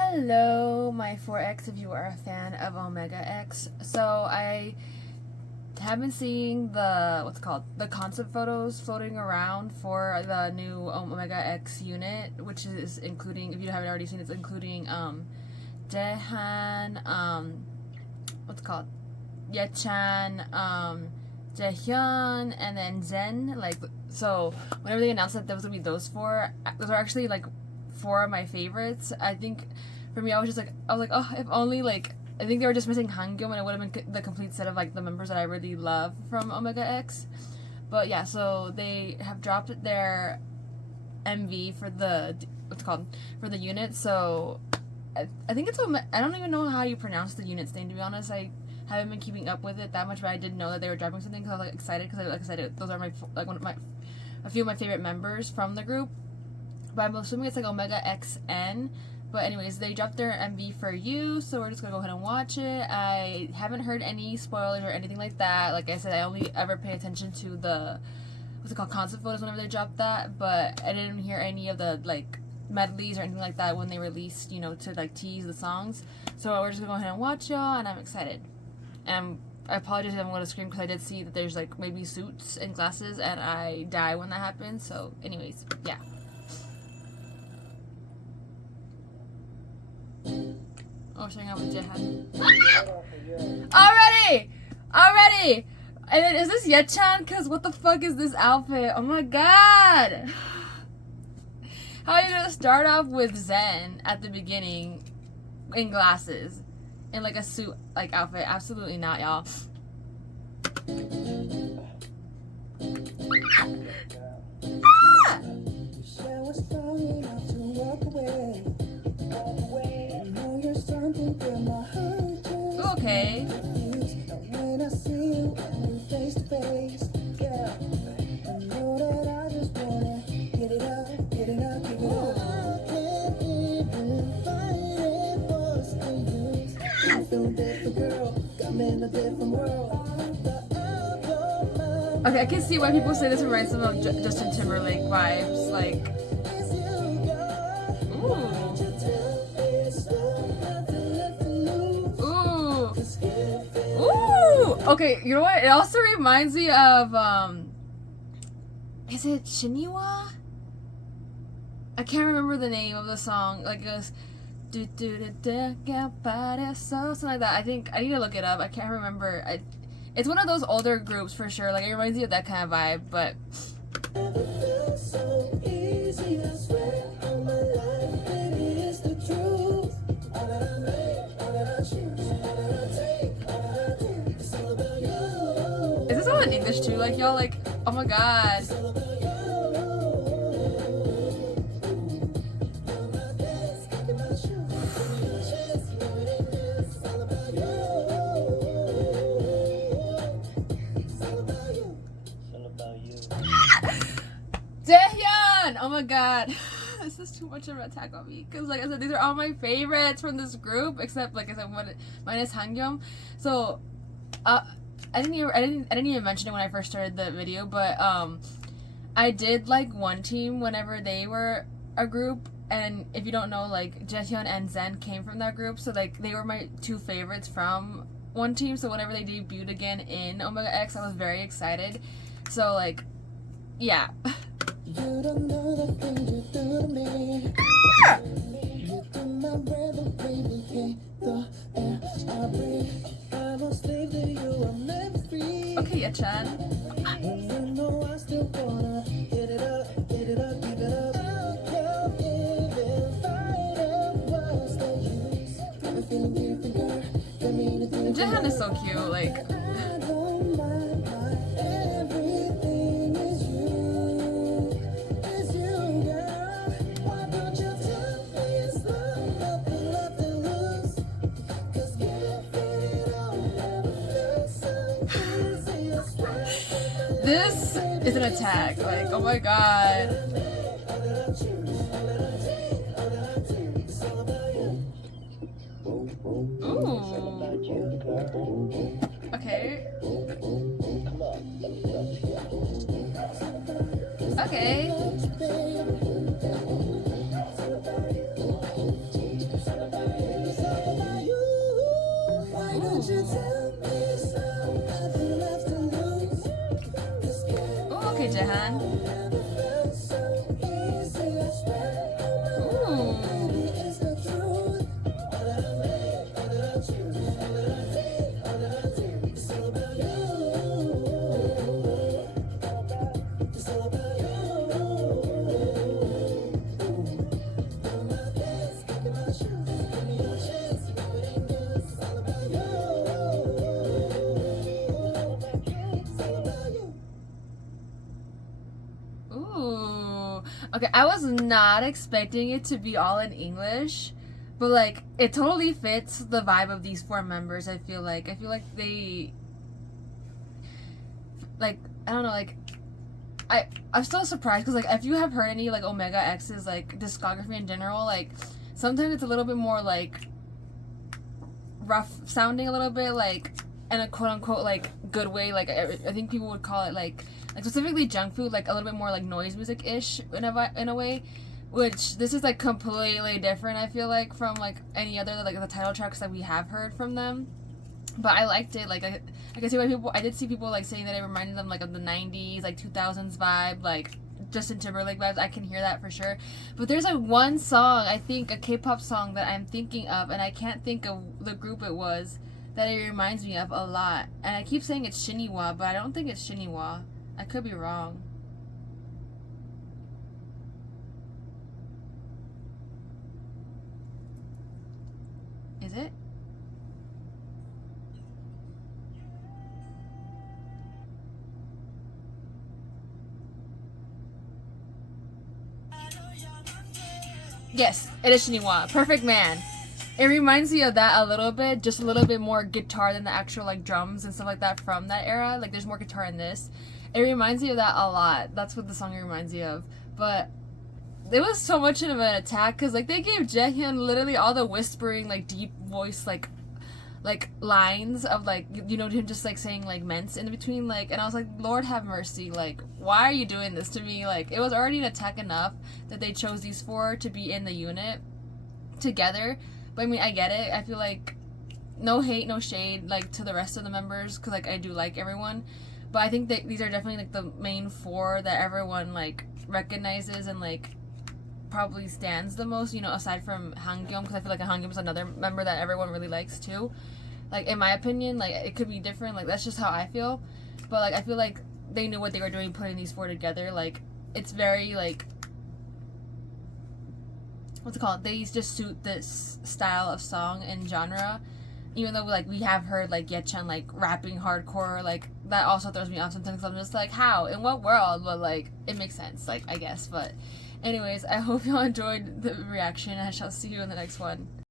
Hello, my 4X, if you are a fan of Omega X. So I have been seeing the concept photos floating around for the new Omega X unit, which is including, if you haven't already seen, it's including Jaehan, Yechan, Jaehyun, and then Zen. So whenever they announced that there was gonna be those four, those are actually four of my favorites. I think for me, I was like, oh, if only I think they were just missing Hangyum, and it would have been the complete set of the members that I really love from Omega X. But yeah, so they have dropped their MV for the for the unit. So I think it's I don't even know how you pronounce the unit's name, to be honest. I haven't been keeping up with it that much, but I did know that they were dropping something because I was excited because like I said, those are a few of my favorite members from the group. But I'm assuming it's Omega XN. But anyways, they dropped their MV for you, so we're just gonna go ahead and watch it. I haven't heard any spoilers or anything like that. Like I said, I only ever pay attention to the concept photos whenever they drop that, but I didn't hear any of the medleys or anything like that when they released, to tease the songs. So we're just gonna go ahead and watch y'all, and I'm excited. And I apologize if I'm gonna scream because I did see that there's maybe suits and glasses, and I die when that happens. So anyways, yeah. Oh, showing up with Jaehan. Already! And then, is this Yechan? Because what the fuck is this outfit? Oh my god! How are you gonna start off with Zen at the beginning in glasses? In a suit outfit? Absolutely not, y'all. Okay. When I see you face to face, yeah, I know that I just wanna get it up, give it up. I can't even fight it, what's the use? I feel different, girl, got me in a different world. Okay, I can see why people say this reminds them of Justin Timberlake vibes, Okay, you know what? It also reminds me of is it Shiniwa? I can't remember the name of the song. It goes do do do do something like that. I think I need to look it up. I can't remember. It's one of those older groups for sure. It reminds me of that kind of vibe, but is this all in English too? Y'all oh my god. Jaehyun! Oh my god. This is too much of an attack on me. Because like I said, these are all my favorites from this group. Except like I said, minus Hangyum. So I didn't even mention it when I first started the video, but I did like One Team whenever they were a group. And if you don't know, Jaehyun and Zen came from that group, so they were my two favorites from One Team. So whenever they debuted again in Omega X, I was very excited. So yeah. You don't know the things you do to me. You do my breath, baby, can't the air I breathe. I'm a slave to you, I'm never free. Okay, Yechan. You know I still wanna get it up, give it up. I can't even fight it, what's the use? I'm feeling different, girl. Got me in a different Jaehyun is so cute, I don't mind my everything is you. It's you, girl. Why don't you tell me it's love, nothing left to lose? 'Cause giving it all never feels so easy, I swear. This is an attack. Oh my god. Ooh. Okay. Okay. Okay, I was not expecting it to be all in English, but like it totally fits the vibe of these four members. I feel like they like I don't know like I'm still surprised because like if you have heard any like Omega X's like discography in general, like sometimes it's a little bit more like rough sounding a little bit like in a quote unquote like good way. Like I think people would call it like specifically junk food, like a little bit more like noise music ish in a way, which this is like completely different. I feel like from like any other like the title tracks that we have heard from them. But I liked it. Like I can see why people. I did see people like saying that it reminded them like of the '90s, like 2000s vibe, like Justin Timberlake vibes. I can hear that for sure. But there's like one song, I think a K-pop song that I'm thinking of, and I can't think of the group it was, that it reminds me of a lot. And I keep saying it's Shiniwa, but I don't think it's Shiniwa. I could be wrong. Is it? Yes, it is Shiniwa. Perfect Man. It reminds me of that a little bit, just a little bit more guitar than the actual like drums and stuff like that from that era. Like there's more guitar in this. It reminds me of that a lot. That's what the song reminds me of. But it was so much of an attack because like they gave Jaehyun literally all the whispering like deep voice like lines of like you know him just like saying like ments in between like, and I was like, Lord have mercy, like why are you doing this to me? Like it was already an attack enough that they chose these four to be in the unit together. But I mean I get it. I feel like no hate, no shade like to the rest of the members because like I do like everyone, but I think that these are definitely like the main four that everyone like recognizes and like probably stands the most, you know, aside from Hangyeom, because I feel like Hangyeom is another member that everyone really likes too. Like in my opinion, like it could be different. Like that's just how I feel, but like I feel like they knew what they were doing putting these four together. Like it's very like what's it called? They just suit this style of song and genre. Even though like we have heard like Yechan like rapping hardcore, like that also throws me off sometimes. I'm just like, how? In what world? But like it makes sense, like I guess. But anyways, I hope y'all enjoyed the reaction. I shall see you in the next one.